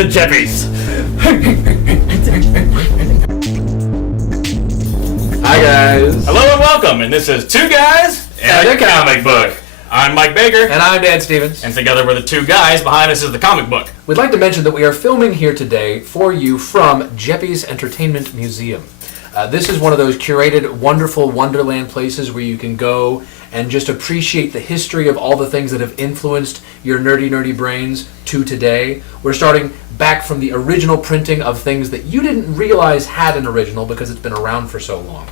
To Jeppy's. Hi guys. Hello and welcome, and this is Two Guys and a Comic Book. I'm Mike Baker. And I'm Dan Stevens. And together we're the two guys. Behind us is the comic book. We'd like to mention that we are filming here today for you from Jeppy's Entertainment Museum. This is one of those curated, wonderful wonderland places where you can go and just appreciate the history of all the things that have influenced your nerdy brains to today. We're starting back from the original printing of things that you didn't realize had an original because it's been around for so long.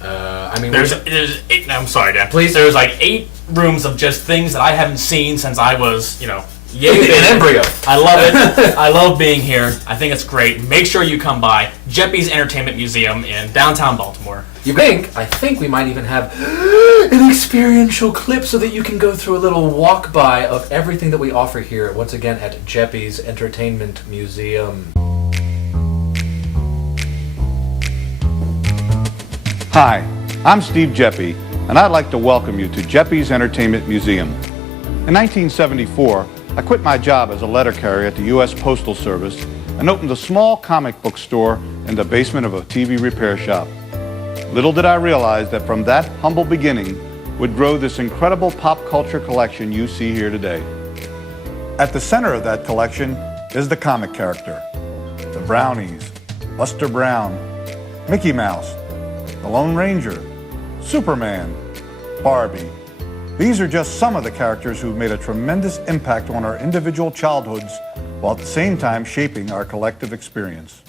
There's eight. I'm sorry, Dan. Please. There's like 8 rooms of just things that I haven't seen since I was, an embryo. I love it. I love being here. I think it's great. Make sure you come by Jeppy's Entertainment Museum in downtown Baltimore. I think we might even have an experiential clip so that you can go through a little walk by of everything that we offer here, once again, at Jeppy's Entertainment Museum. Hi, I'm Steve Jeppy, and I'd like to welcome you to Jeppy's Entertainment Museum. In 1974, I quit my job as a letter carrier at the U.S. Postal Service and opened a small comic book store in the basement of a TV repair shop. Little did I realize that from that humble beginning would grow this incredible pop culture collection you see here today. At the center of that collection is the comic character, the Brownies, Buster Brown, Mickey Mouse, the Lone Ranger, Superman, Barbie. These are just some of the characters who've made a tremendous impact on our individual childhoods while at the same time shaping our collective experience.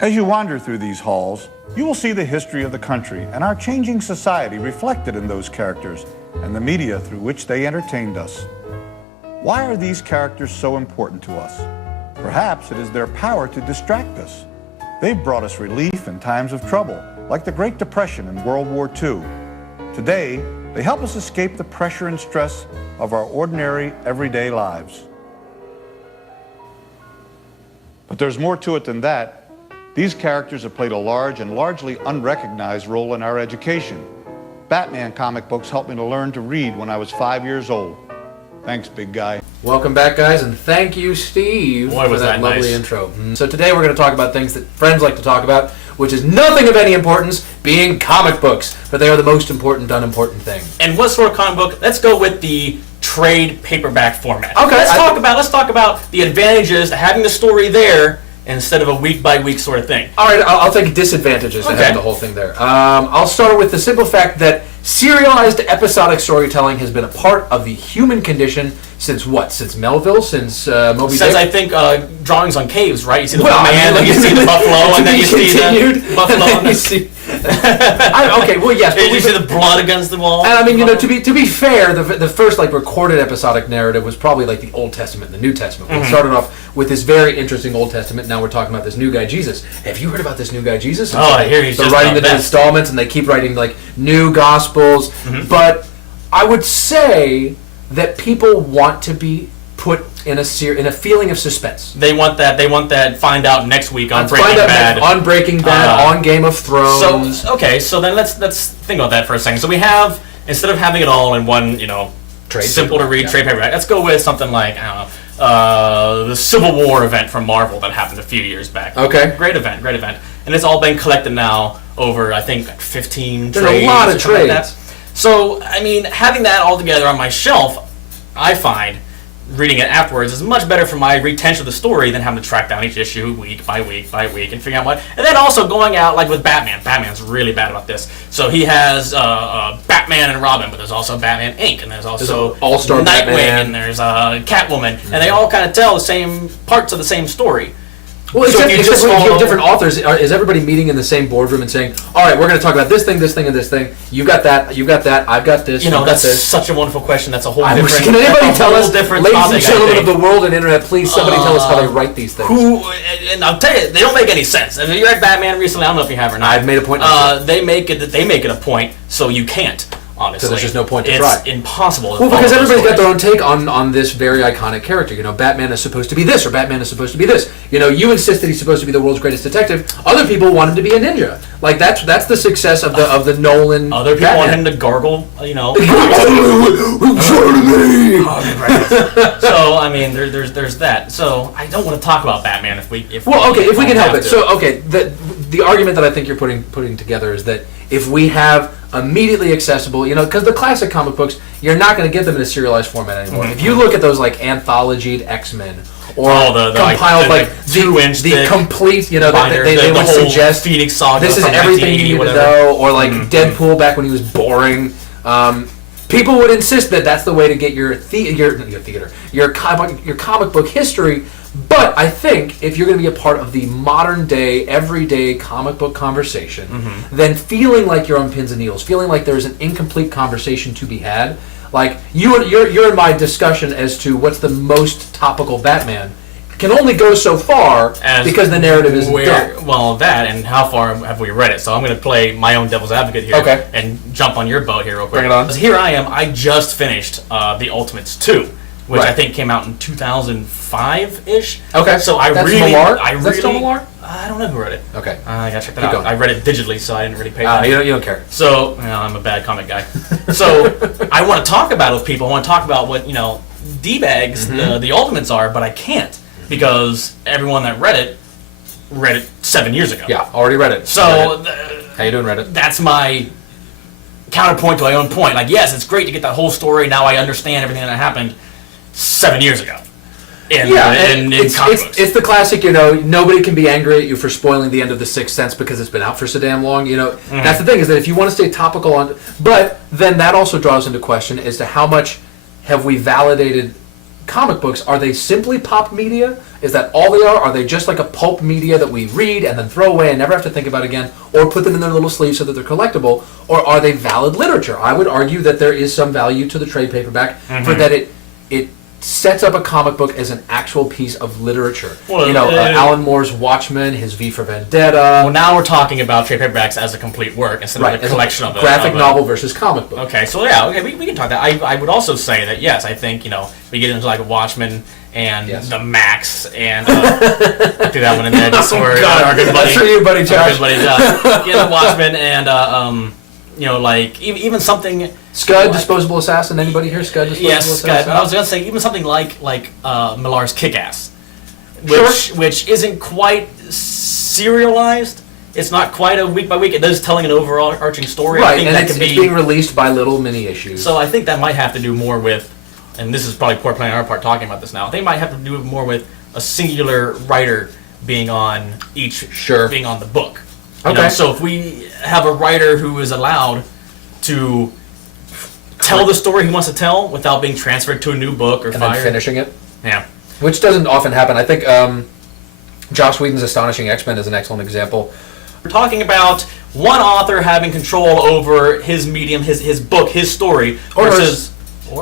As you wander through these halls, you will see the history of the country and our changing society reflected in those characters and the media through which they entertained us. Why are these characters so important to us? Perhaps it is their power to distract us. They've brought us relief in times of trouble, like the Great Depression and World War II. Today, they help us escape the pressure and stress of our ordinary, everyday lives. But there's more to it than that. These characters have played a large and largely unrecognized role in our education. Batman comic books helped me to learn to read when I was 5 years old. Thanks, big guy. Welcome back, guys, and thank you, Steve, for that lovely intro. So today we're going to talk about things that friends like to talk about, which is nothing of any importance, being comic books, but they are the most important, unimportant thing. And what sort of comic book? Let's go with the trade paperback format. Okay. Let's talk about the advantages of having the story there instead of a week-by-week sort of thing. All right, I'll take disadvantages to having the whole thing there. I'll start with the simple fact that serialized episodic storytelling has been a part of the human condition since what? Since Melville? Since Moby Dick? Since I think drawings on caves, right? You see the man, and you see the buffalo, and then you see the buffalo, and then you see... okay, well, yes. But you see the blood against the wall. And I mean, to be fair, the first recorded episodic narrative was probably like the Old Testament and the New Testament. We started off with this very interesting Old Testament. Now we're talking about this new guy Jesus. Have you heard about this new guy Jesus? And I hear he's they're just writing the best. installments, and they keep writing like new gospels. But I would say that people want to be put in a feeling of suspense. They want that. They want that. Find out next week on Breaking Bad. On Breaking Bad, on Game of Thrones. So then let's think about that for a second. So we have, instead of having it all in one, simple to read trade paperback, let's go with something like the Civil War event from Marvel that happened a few years back. Okay. Great event, and it's all been collected now over I think 15 There's trades. a lot of trades. Like that. So I mean, having that all together on my shelf, I find reading it afterwards is much better for my retention of the story than having to track down each issue week by week by week and figuring out what. And then also going out like with Batman. Batman's really bad about this. So he has Batman and Robin, but there's also Batman Inc. and there's also All-Star Nightwing Batman. and there's Catwoman, and they all kind of tell the same parts of the same story. Well, So except, if you except just when you follow- have different authors, is everybody meeting in the same boardroom and saying, all right, we're going to talk about this thing, and this thing. You got that, I've got this, You know, you've got that's this. such a wonderful question. That's a whole I wish, different. can anybody that's a tell whole us, different ladies and topic, I gentlemen of think. the world and internet, please somebody tell us how they write these things. And I'll tell you, they don't make any sense. If you read Batman recently, I don't know if you have or not. I've made a point not to. They make it a point, so you can't. Honestly, So there's just no point to it's try. impossible. To Well, because follow everybody's got their stories. own take on this very iconic character. You know, Batman is supposed to be this, or Batman is supposed to be this. You know, you insist that he's supposed to be the world's greatest detective. Other people want him to be a ninja. Like that's the success of the Nolan. Other people Batman. want him to gargle. You know. Who's shooting me? So I mean, there's that. So I don't want to talk about Batman if we. Well, okay, if we can don't help have it. to. So, okay, the argument that I think you're putting together is that if we have immediately accessible, you know, because the classic comic books, you're not going to get them in a serialized format anymore. If you look at those like anthologied X-Men or the compiled like, the 2-inch the thick complete, you know, binder, they the would whole suggest Phoenix Saga this is from everything you 1980, need whatever. to know, or like Deadpool back when he was boring. People would insist that that's the way to get your comic book history. But I think if you're going to be a part of the modern day, everyday comic book conversation, then feeling like you're on pins and needles, feeling like there's an incomplete conversation to be had, like you're in my discussion as to what's the most topical Batman, can only go so far As because the narrative isn't where, done. well, that and how far have we read it? So I'm going to play my own devil's advocate here, Okay. and jump on your boat here real quick. Bring it on. 'Cause here I am. I just finished the Ultimates 2, which Right. I think came out in 2005-ish. Okay. So I That's really, Millar? I Is really, that still Millar? I don't know who wrote it. Okay. I gotta check that Keep out. going. I read it digitally, so I didn't really pay attention. You don't care. So, I'm a bad comic guy. So, I want to talk about it with people. I want to talk about what, D-bags the Ultimates are, but I can't because everyone that read it 7 years ago. Yeah, already read it. So, How you doing, Reddit? that's my counterpoint to my own point. Like, yes, it's great to get that whole story. Now I understand everything that happened 7 years ago. In comic books. It's the classic, nobody can be angry at you for spoiling the end of The Sixth Sense because it's been out for so damn long, That's the thing, is that if you want to stay topical on... But then that also draws into question as to how much have we validated comic books. Are they simply pop media? Is that all they are? Are they just like a pulp media that we read and then throw away and never have to think about again? Or put them in their little sleeves so that they're collectible? Or are they valid literature? I would argue that there is some value to the trade paperback for that it sets up a comic book as an actual piece of literature. Well, Alan Moore's Watchmen, his V for Vendetta. Well, now we're talking about trade paperbacks as a complete work instead of as a collection of graphic novel versus comic book. Okay, so we can talk that. I would also say that yes, I think we get into like Watchmen and Yes. the Max and do that one in there just for our good buddy. That's for you, buddy Our Josh. good buddy Josh. Yeah, the Watchmen and like even something. Scud, Disposable Assassin. Anybody here? Scud, Disposable Yes, Assassin. Scott. But I was gonna say even something like Millar's Kick-Ass, which isn't quite serialized. It's not quite a week by week. It is telling an overarching story. I Right, think and that it's can be being released by little mini issues. So I think that might have to do more with, and this is probably poor planning on our part talking about this now. They might have to do more with a singular writer being on being on the book. You know, Okay. so if we have a writer who is allowed to tell the story he wants to tell without being transferred to a new book or and fired. then finishing it, Yeah. which doesn't often happen. I think Joss Whedon's Astonishing X-Men is an excellent example. We're talking about one author having control over his medium, his book, his story, Or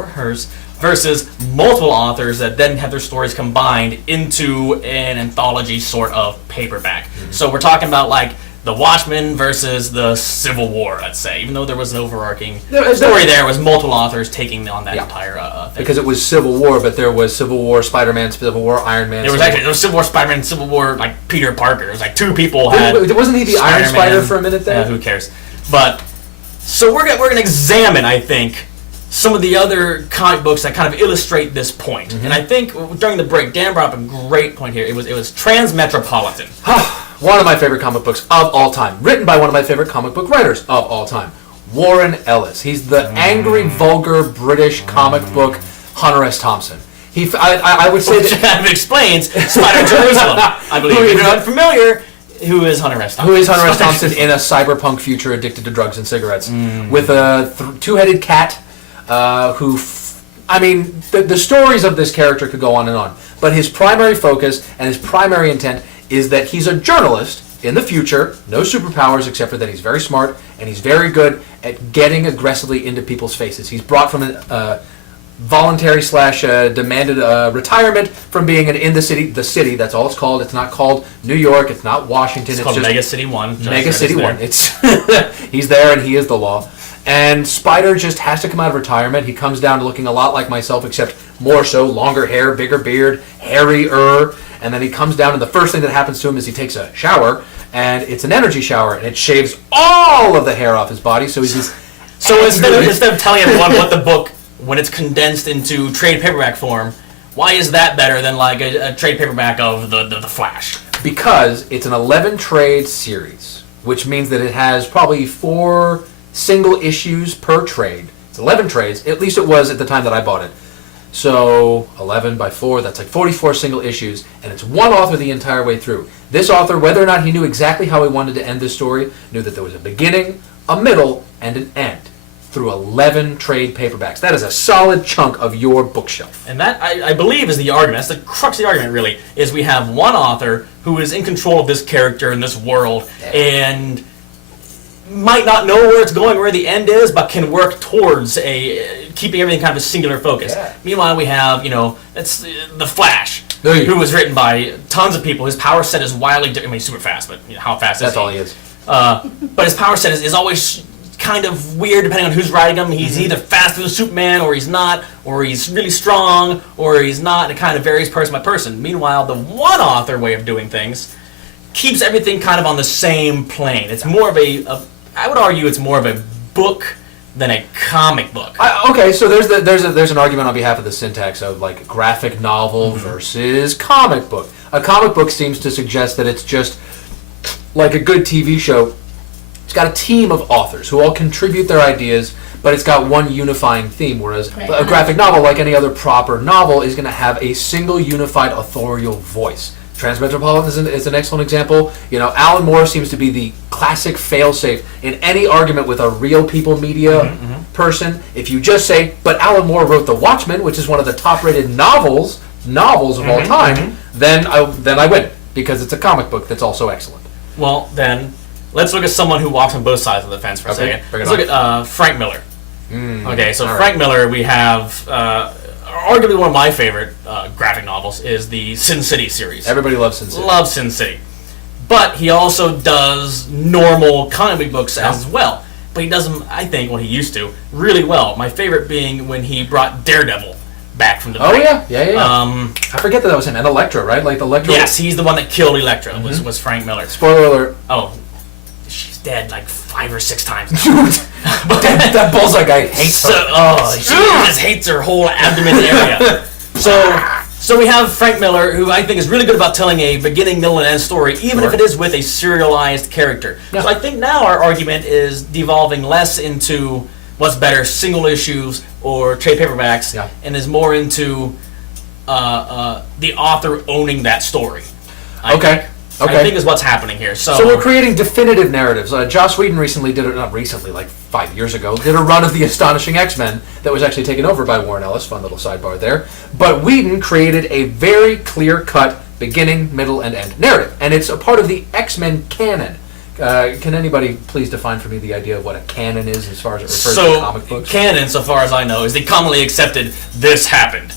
hers, versus multiple authors that then have their stories combined into an anthology sort of paperback. So we're talking about like the Watchmen versus the Civil War, let's say, even though there was an overarching story there, was multiple authors taking on that entire thing. Because it was Civil War, but there was Civil War, Spider-Man, Civil War, Iron Man. There was Civil War Spider-Man, Civil War like Peter Parker. It was like two people had. Wasn't he the Iron Spider-Man. Spider for a minute there? Yeah, who cares? But so we're gonna examine, I think, some of the other comic books that kind of illustrate this point. And I think during the break, Dan brought up a great point here. It was Transmetropolitan. One of my favorite comic books of all time, written by one of my favorite comic book writers of all time, Warren Ellis. He's the angry, vulgar British comic book Hunter S. Thompson. I would say Which that kind of explains Spider Jerusalem, I believe. If you're unfamiliar, who is Hunter S. Thompson? who is Hunter S. Thompson in a cyberpunk future addicted to drugs and cigarettes with a two-headed cat who. The stories of this character could go on and on, but his primary focus and his primary intent is that he's a journalist in the future, no superpowers except for that he's very smart and he's very good at getting aggressively into people's faces. He's brought from a voluntary / demanded retirement from being in the city, that's all it's called. It's not called New York, it's not Washington, It's called just Mega City 1. Mega City 1. It's he's there and he is the law. And Spider just has to come out of retirement. He comes down to looking a lot like myself, except more so, longer hair, bigger beard, hairier. And then he comes down, and the first thing that happens to him is he takes a shower, and it's an energy shower, and it shaves all of the hair off his body. So he's just So instead of telling everyone what the book, when it's condensed into trade paperback form, why is that better than like a trade paperback of the Flash? Because it's an 11 trade series, which means that it has probably 4 single issues per trade. It's 11 trades, at least it was at the time that I bought it. So 11 by 4, that's like 44 single issues, and it's one author the entire way through. This author, whether or not he knew exactly how he wanted to end this story, knew that there was a beginning, a middle, and an end through 11 trade paperbacks. That is a solid chunk of your bookshelf. And that, I believe, is the argument. That's the crux of the argument, really, is we have one author who is in control of this character and this world, and might not know where it's going, where the end is, but can work towards keeping everything kind of a singular focus. Yeah. Meanwhile, we have, it's the Flash, There you go. who was written by tons of people. His power set is wildly different. I mean, he's super fast, but how fast is he? That's all he is. But his power set is always kind of weird depending on who's writing him. He's either faster than Superman, or he's not, or he's really strong, or he's not. It kind of varies person by person. Meanwhile, the one author way of doing things keeps everything kind of on the same plane. It's more of I would argue it's more of a book than a comic book. Okay, so there's an argument on behalf of the syntax of like graphic novel versus comic book. A comic book seems to suggest that it's just like a good TV show. It's got a team of authors who all contribute their ideas, but it's got one unifying theme, whereas a graphic novel, like any other proper novel, is going to have a single unified authorial voice. Transmetropolitan is an excellent example. Alan Moore seems to be the classic failsafe in any argument with a real people media person. If you just say, but Alan Moore wrote The Watchmen, which is one of the top-rated novels of all time, then I win, because it's a comic book that's also excellent. Well, then, let's look at someone who walks on both sides of the fence for a second. Let's look at Frank Miller. Okay, so Frank Miller, we have arguably one of my favorite graphic novels is the Sin City series. Everybody loves Sin City. Loves Sin City. But he also does normal comic books as well. But he does them, I think, when he used to, really well. My favorite being when he brought Daredevil back from the Oh, break. yeah. I forget that was him. And Elektra, right? Like Elektra. Yes, he's the one that killed Elektra, was Frank Miller. Spoiler alert. Oh, she's dead like 5 or 6 times. Dude, that bullseye guy hates her. She just hates her whole abdomen area. So we have Frank Miller, who I think is really good about telling a beginning, middle, and end story, even if it is with a serialized character. Yeah. So I think now our argument is devolving less into what's better, single issues or trade paperbacks, and is more into the author owning that story. I think is what's happening here. So we're creating definitive narratives. Joss Whedon recently like 5 years ago, did a run of the Astonishing X-Men that was actually taken over by Warren Ellis. Fun little sidebar there. But Whedon created a very clear-cut beginning, middle, and end narrative. And it's a part of the X-Men canon. Can anybody please define for me the idea of what a canon is as far as it refers to comic books? Canon, so far as I know, is the commonly accepted this happened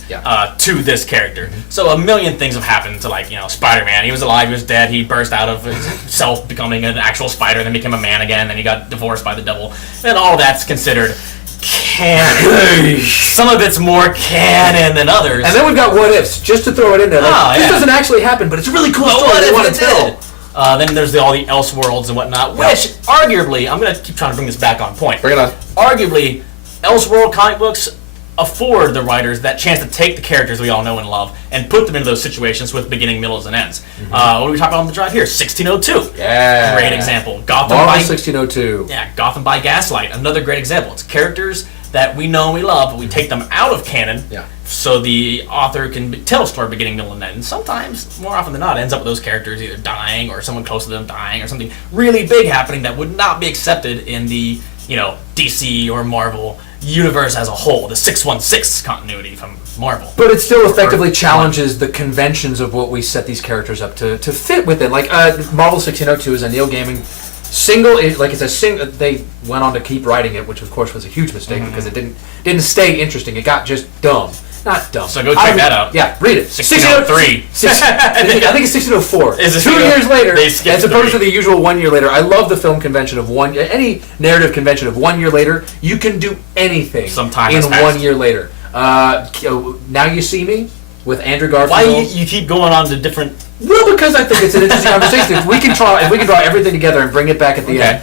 to this character. So a million things have happened to Spider-Man. He was alive, he was dead, he burst out of himself becoming an actual spider, then became a man again, then he got divorced by the devil. And all that's considered canon. Some of it's more canon than others. And then we've got what ifs, just to throw it in there. This doesn't actually happen, but it's a really cool story I want to tell. Then there's all the Elseworlds and whatnot, which arguably, I'm going to keep trying to bring this back on point. Bring it on. Arguably, Elseworld comic books afford the writers that chance to take the characters we all know and love and put them into those situations with beginning, middles, and ends. What are we talking about on the drive here? 1602. Yeah. Great example. Marvel 1602. Yeah, Gotham by Gaslight. Another great example. It's characters that we know and we love, but we take them out of canon, so the author can tell a story beginning, middle, and end. And sometimes, more often than not, ends up with those characters either dying or someone close to them dying or something really big happening that would not be accepted in the, DC or Marvel universe as a whole, the 616 continuity from Marvel. But it still effectively challenges the conventions of what we set these characters up to fit within. Like Marvel 1602 is a Neil Gaiman they went on to keep writing it, which of course was a huge mistake because it didn't stay interesting. It got just dumb. Not dumb. So go check that out. Yeah, read it. 1603. I think it's 1604. Is it 2 years later, they skipped as opposed to 3. the usual 1 year later. I love the film convention of any narrative convention of 1 year later. You can do anything Sometime in has passed. 1 year later. Now You See Me with Andrew Garfield. Why you keep going on to different... Well, because I think it's an interesting conversation. If we can draw everything together and bring it back at the end.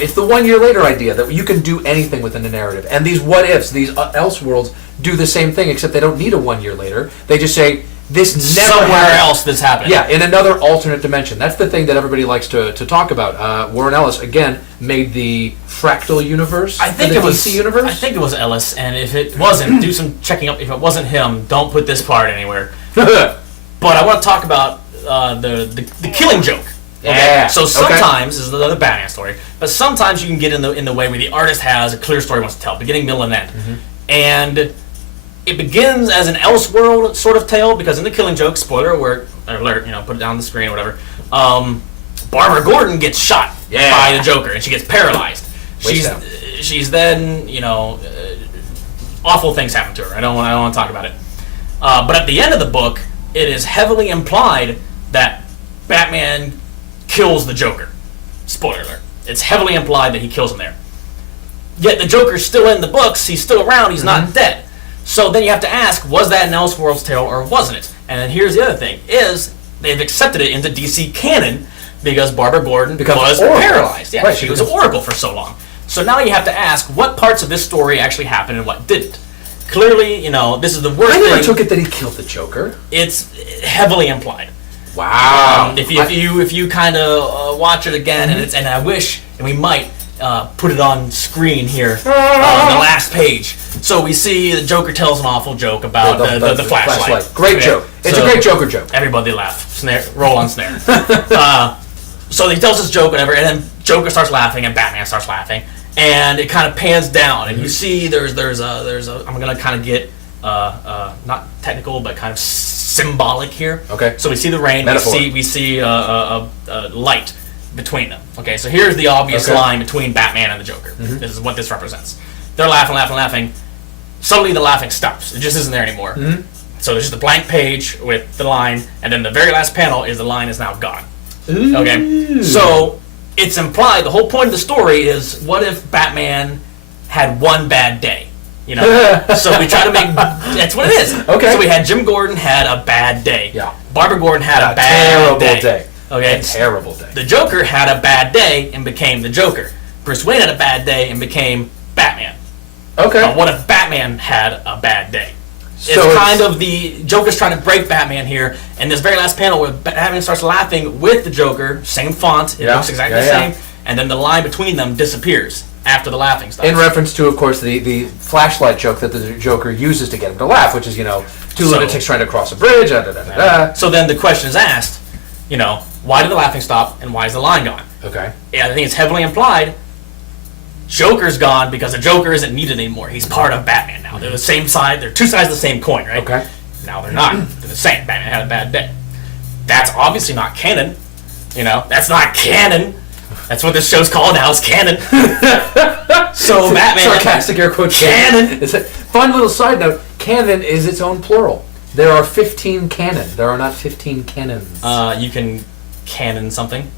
It's the 1 year later idea that you can do anything within the narrative. And these what ifs, these else worlds, do the same thing, except they don't need a 1 year later. They just say, this never Somewhere happened. else this happened. Yeah, in another alternate dimension. That's the thing that everybody likes to talk about. Warren Ellis, again, made the fractal universe. I think the it was DC universe. I think it was Ellis, and if it wasn't, do some checking up. If it wasn't him, don't put this part anywhere. But I want to talk about the Killing Joke. Okay? Yeah. So sometimes this is another Batman story, but sometimes you can get in the way where the artist has a clear story he wants to tell, beginning, middle, and end, and it begins as an Elseworld sort of tale because in the Killing Joke, spoiler alert, put it down on the screen or whatever. Barbara Gordon gets shot by the Joker and she gets paralyzed. She's then awful things happen to her. I don't want to talk about it. But at the end of the book, it is heavily implied that Batman kills the Joker. Spoiler alert. It's heavily implied that he kills him there. Yet the Joker's still in the books. He's still around. He's not dead. So then you have to ask, was that an Elseworlds tale or wasn't it? And then here's the other thing, is they've accepted it into DC canon because Barbara Gordon was paralyzed. Yeah, she was Oracle for so long. So now you have to ask, what parts of this story actually happened and what didn't? Clearly, this is the worst thing. I never took it that he killed the Joker. It's heavily implied. Wow. If you kind of watch it again, and I wish, and we might put it on screen here, the last page. So we see the Joker tells an awful joke about the flashlight. Great joke. It's a great Joker joke. Everybody laugh. Roll on snare. So he tells this joke, whatever, and then Joker starts laughing and Batman starts laughing, and it kind of pans down, and you see there's a I'm gonna kind of get not technical but kind of symbolic here. Okay. So we see the rain. Metaphor. We see a light between them. Okay. So here's the obvious line between Batman and the Joker. This is what this represents. They're laughing. Suddenly the laughing stops. It just isn't there anymore. So there's just a blank page with the line, and then the very last panel is the line is now gone. Ooh. Okay. So it's implied. The whole point of the story is, what if Batman had one bad day? So we try to make that's what it is. Okay. So we had Jim Gordon had a bad day. Yeah. Barbara Gordon had a bad day. Okay. A terrible day. The Joker had a bad day and became the Joker. Bruce Wayne had a bad day and became Batman. Okay. What if Batman had a bad day? So it's kind of the Joker's trying to break Batman here, and this very last panel where Batman starts laughing with the Joker, same font, it looks exactly the same, and then the line between them disappears after the laughing stops. In reference to, of course, the flashlight joke that the Joker uses to get him to laugh, which is, two lunatics trying to cross a bridge, So then the question is asked, why did the laughing stop and why is the line gone? Okay. Yeah, I think it's heavily implied Joker's gone because the Joker isn't needed anymore. He's part of Batman now. They're the same side. They're two sides of the same coin, right? Okay. Now they're not. They're the same. Batman had a bad day. That's obviously not canon. That's not canon. That's what this show's called now. It's canon. So Batman. Sarcastic air quotes. Canon. It's a fun little side note. Canon is its own plural. There are 15 canon. There are not 15 canons. You can canon something.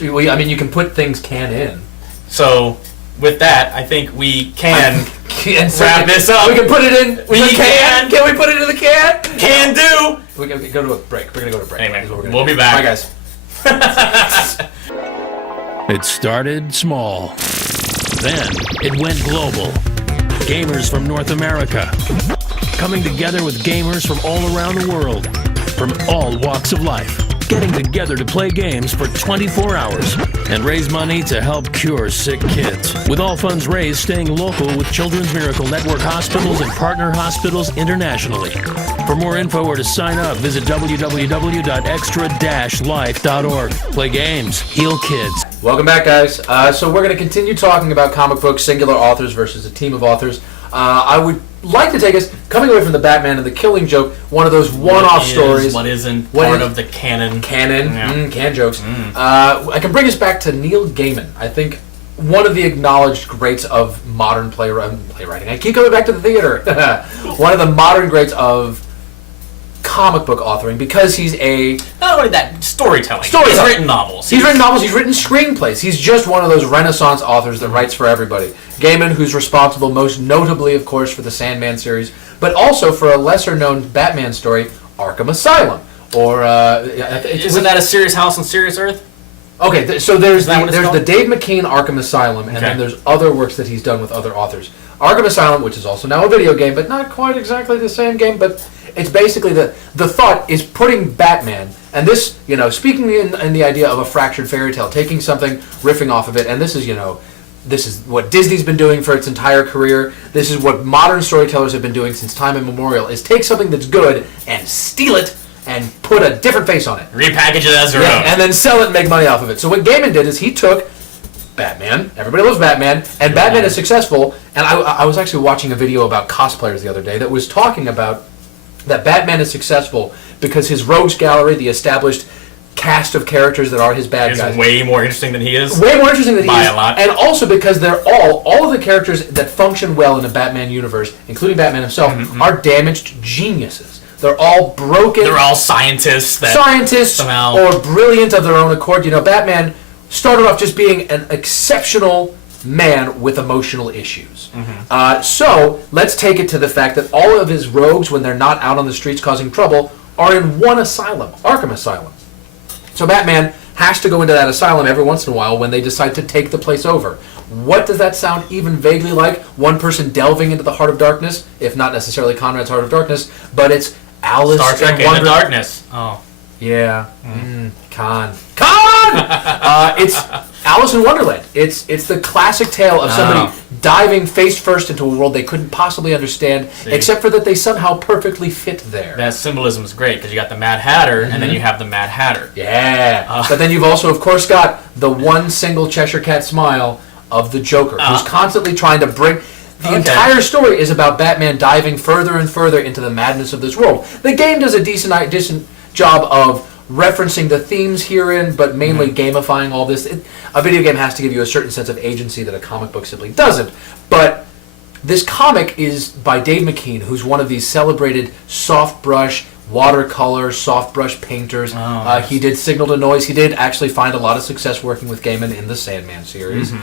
Well, you can put things in. So with that, I think we can wrap this up. We can put it in We the can. can. Can we put it in the can? Can do. We're going to go to a break. We're going to go to a break. Anyway, That's what we're we'll gonna be do. back. Bye, guys. It started small. Then it went global. Gamers from North America coming together with gamers from all around the world, from all walks of life. getting together to play games for 24 hours and raise money to help cure sick kids. With all funds raised staying local with Children's Miracle Network hospitals and partner hospitals internationally. For more info or to sign up, visit www.extra-life.org. Play games, heal kids. Welcome back, guys. So we're going to continue talking about comic books, singular authors versus a team of authors. I would like to take us, coming away from the Batman and the Killing Joke, one of those one-off stories. What isn't part of the canon. Can jokes. I can bring us back to Neil Gaiman. I think one of the acknowledged greats of modern playwriting. I keep coming back to the theater. One of the modern greats of comic book authoring, because he's not only that, storytelling. He's written novels. He's written novels. He's written screenplays. He's just one of those Renaissance authors that writes for everybody. Gaiman, who's responsible most notably, of course, for the Sandman series, but also for a lesser-known Batman story, Arkham Asylum. Or isn't that a Serious House on Serious Earth? Okay, so there's the Dave McKean Arkham Asylum, and then there's other works that he's done with other authors. Arkham Asylum, which is also now a video game, but not quite exactly the same game, but it's basically the thought is putting Batman, and this, speaking in the idea of a fractured fairy tale, taking something, riffing off of it, and this is what Disney's been doing for its entire career. This is what modern storytellers have been doing since time immemorial, is take something that's good and steal it and put a different face on it. Repackage it as their own. And then sell it and make money off of it. So what Gaiman did is he took Batman, everybody loves Batman, and Batman is successful, and I was actually watching a video about cosplayers the other day that was talking about that Batman is successful because his rogues gallery, the established cast of characters that are his bad guys, is way more interesting than he is. Way more interesting than he is. By a lot. And also because they're all of the characters that function well in a Batman universe, including Batman himself, are damaged geniuses. They're all broken. They're all scientists. Or brilliant of their own accord. Batman started off just being an exceptional man with emotional issues. So let's take it to the fact that all of his rogues, when they're not out on the streets causing trouble, are in one asylum, Arkham Asylum. So Batman has to go into that asylum every once in a while when they decide to take the place over. What does that sound even vaguely like? One person delving into the Heart of Darkness, if not necessarily Conrad's Heart of Darkness, but it's Alice Star Trek in the Darkness. Oh. Yeah. Con! It's Alice in Wonderland. It's the classic tale of somebody diving face first into a world they couldn't possibly understand, except for that they somehow perfectly fit there. That symbolism is great, because you got the Mad Hatter, and then you have the Mad Hatter. Yeah. But then you've also, of course, got the one single Cheshire Cat smile of the Joker, who's constantly trying to bring... The entire story is about Batman diving further and further into the madness of this world. The game does a decent job of referencing the themes herein, but mainly gamifying all this. A video game has to give you a certain sense of agency that a comic book simply doesn't. But this comic is by Dave McKean, who's one of these celebrated soft brush, watercolor, soft brush painters. He did Signal to Noise. He did actually find a lot of success working with Gaiman in the Sandman series.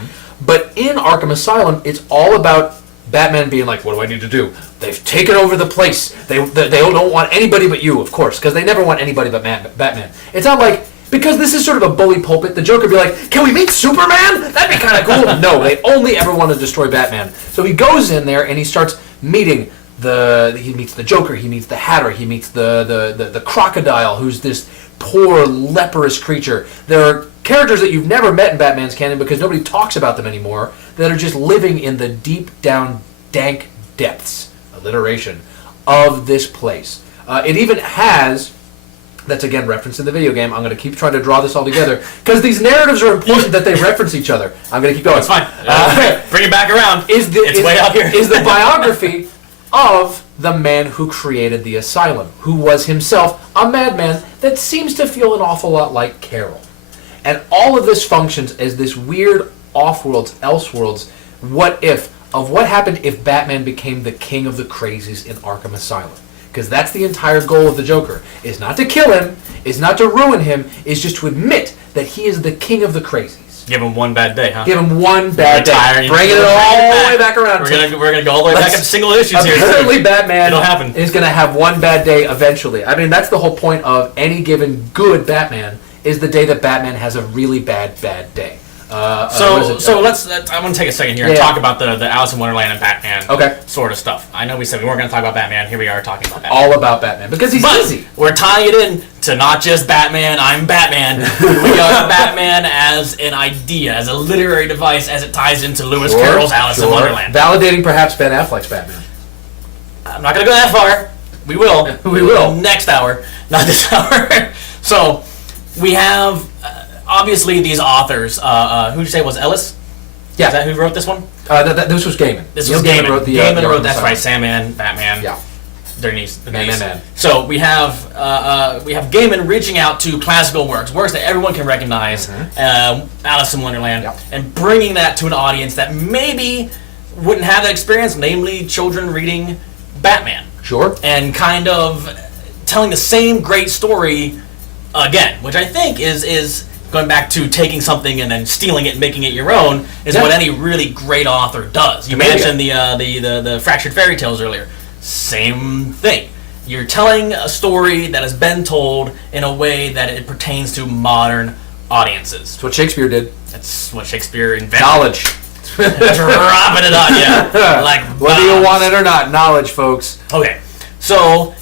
But in Arkham Asylum, it's all about Batman being like, what do I need to do? They've taken over the place. They don't want anybody but you, of course, because they never want anybody but Batman. It's not like, because this is sort of a bully pulpit, the Joker would be like, can we meet Superman? That'd be kind of cool. No, they only ever want to destroy Batman. So he goes in there and he starts meeting he meets the Joker, he meets the Hatter, he meets the crocodile, who's this poor leprous creature. There are characters that you've never met in Batman's canon because nobody talks about them anymore, that are just living in the deep down dank depths, alliteration, of this place. It even has, that's again referenced in the video game, I'm going to keep trying to draw this all together, because these narratives are important that they reference each other. I'm going to keep going. It's fine. Bring it back around. It's way out here. Is the biography of the man who created the asylum, who was himself a madman that seems to feel an awful lot like Carol. And all of this functions as this weird off-worlds, elseworlds, what happened if Batman became the king of the crazies in Arkham Asylum. Because that's the entire goal of the Joker, is not to kill him, is not to ruin him, is just to admit that he is the king of the crazies. Give him one bad day, huh? Give him one bad day. Bring it all the way back around. We're gonna go all the way back up to single issues here. Apparently Batman It'll happen. is going to have one bad day eventually. I mean, that's the whole point of any given good Batman, is the day that Batman has a really bad day. So let's. I want to take a second here and Yeah. talk about the Alice in Wonderland and Batman Okay. sort of stuff. I know we said we weren't going to talk about Batman. Here we are talking about Batman. all about Batman because he's But easy. we're tying it in to not just Batman. I'm Batman. We are Batman as an idea, as a literary device, as it ties into Lewis Carroll's Alice in Wonderland. Validating perhaps Ben Affleck's Batman. I'm not going to go that far. We will. We will. Next hour, not this hour. So we have obviously these authors. Who did you say was Ellis? Yeah. Is that who wrote this one? This was Gaiman. This Neil was Gaiman. wrote the. Gaiman the wrote, that's Arkham right, Asylum. Sandman, Batman. Yeah. Their niece. The Man, niece. man, man. So we have Gaiman reaching out to classical works that everyone can recognize, Alice in Wonderland, Yep. and bringing that to an audience that maybe wouldn't have that experience, namely children reading Batman, Sure. and kind of telling the same great story again, which I think is going back to taking something and then stealing it and making it your own is Yeah. what any really great author does. You mentioned the Fractured Fairy Tales earlier. Same thing. You're telling a story that has been told in a way that it pertains to modern audiences. That's what Shakespeare did. That's what Shakespeare invented. Knowledge. Dropping it on you. Like Whether you bombs. want it or not, knowledge, folks. Okay, so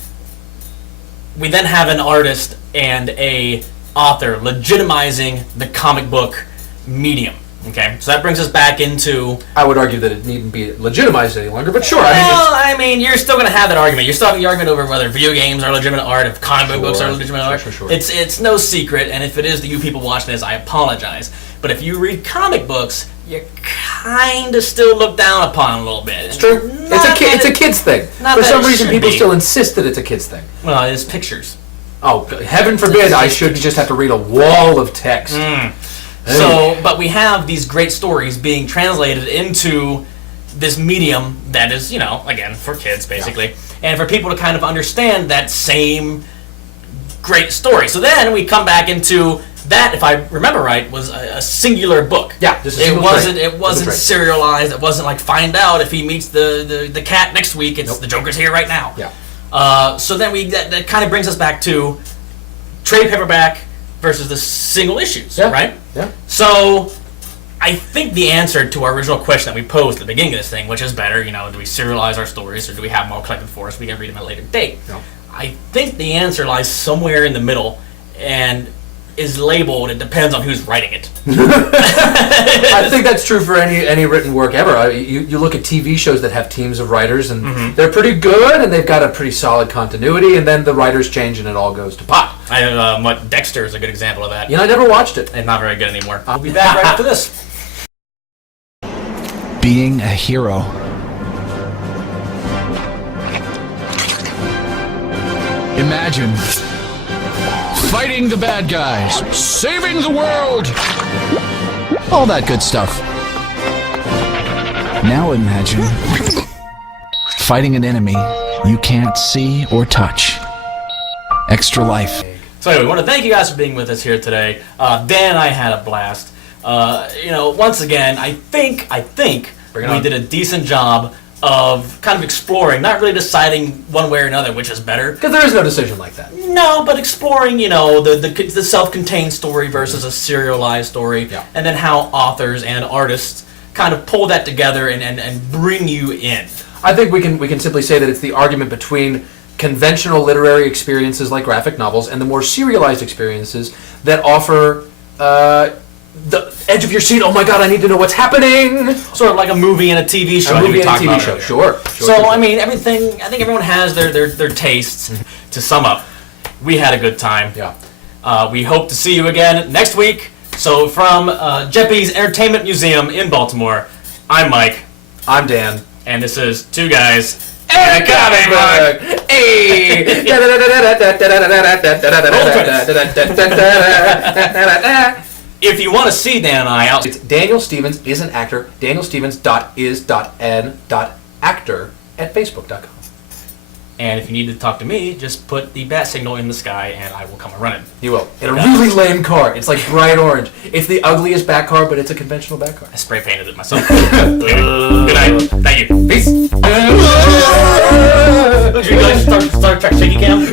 we then have an artist and a author legitimizing the comic book medium. Okay, so that brings us back into. I would argue that it needn't be legitimized any longer, but sure. I mean, you're still going to have that argument. You're still having the argument over whether video games are legitimate art, if comic book books are legitimate art. Sure. It's no secret, and if it is to you people watching this, I apologize. But if you read comic books, you're kind of still looked down upon a little bit. It's true. It's a kid's thing. not For that some it reason, should people be. still insist that it's a kid's thing. Well, it's pictures. Oh, heaven forbid I shouldn't just have to read a wall of text. So, but we have these great stories being translated into this medium that is, again, for kids, basically. And for people to kind of understand that same great story. So then we come back into that, if I remember right, was a singular book. Yeah, just a it single wasn't. trade. It wasn't Just a serialized. It wasn't like find out if he meets the cat next week. It's the Joker's here right now. Yeah. So then that kind of brings us back to trade paperback versus the single issues, Yeah. right? Yeah. So I think the answer to our original question that we posed at the beginning of this thing, which is better, do we serialize our stories or do we have them all collected for us? We can read them at a later date. No. I think the answer lies somewhere in the middle and is labeled. It depends on who's writing it. I think that's true for any written work ever. You look at TV shows that have teams of writers, and they're pretty good, and they've got a pretty solid continuity, and then the writers change, and it all goes to pot. Dexter is a good example of that. I never watched it. It's not very good anymore. I'll be back right after this. Being a hero. Imagine fighting the bad guys, saving the world, all that good stuff. Now imagine fighting an enemy you can't see or touch. Extra Life. So anyway, we want to thank you guys for being with us here today. Dan and I had a blast. Once again, I think Bring it we on. did a decent job of kind of exploring, not really deciding one way or another which is better. Because there is no decision like that. No, but exploring, the self-contained story versus a serialized story, Yeah. and then how authors and artists kind of pull that together and bring you in. I think we can simply say that it's the argument between conventional literary experiences like graphic novels and the more serialized experiences that offer the edge of your seat. Oh my God, I need to know what's happening. Sort of like a movie and a TV show. A I think movie we and a talked TV about show, earlier. sure. So, I mean, I think everyone has their tastes. To sum up, we had a good time. Yeah. We hope to see you again next week. So from Jeppy's Entertainment Museum in Baltimore, I'm Mike, I'm Dan. and this is Two Guys and a Comic Book. Hey! If you want to see Dan and I out, It's Daniel Stevens is an actor. DanielStevens.is.n.actor at Facebook.com. and if you need to talk to me, just put the bat signal in the sky, and I will come running. You will. In a really lame car. It's like bright orange. It's the ugliest back car, but it's a conventional back car. I spray painted it myself. Good night. Thank you. Peace. Should we go Star Trek shaky cam?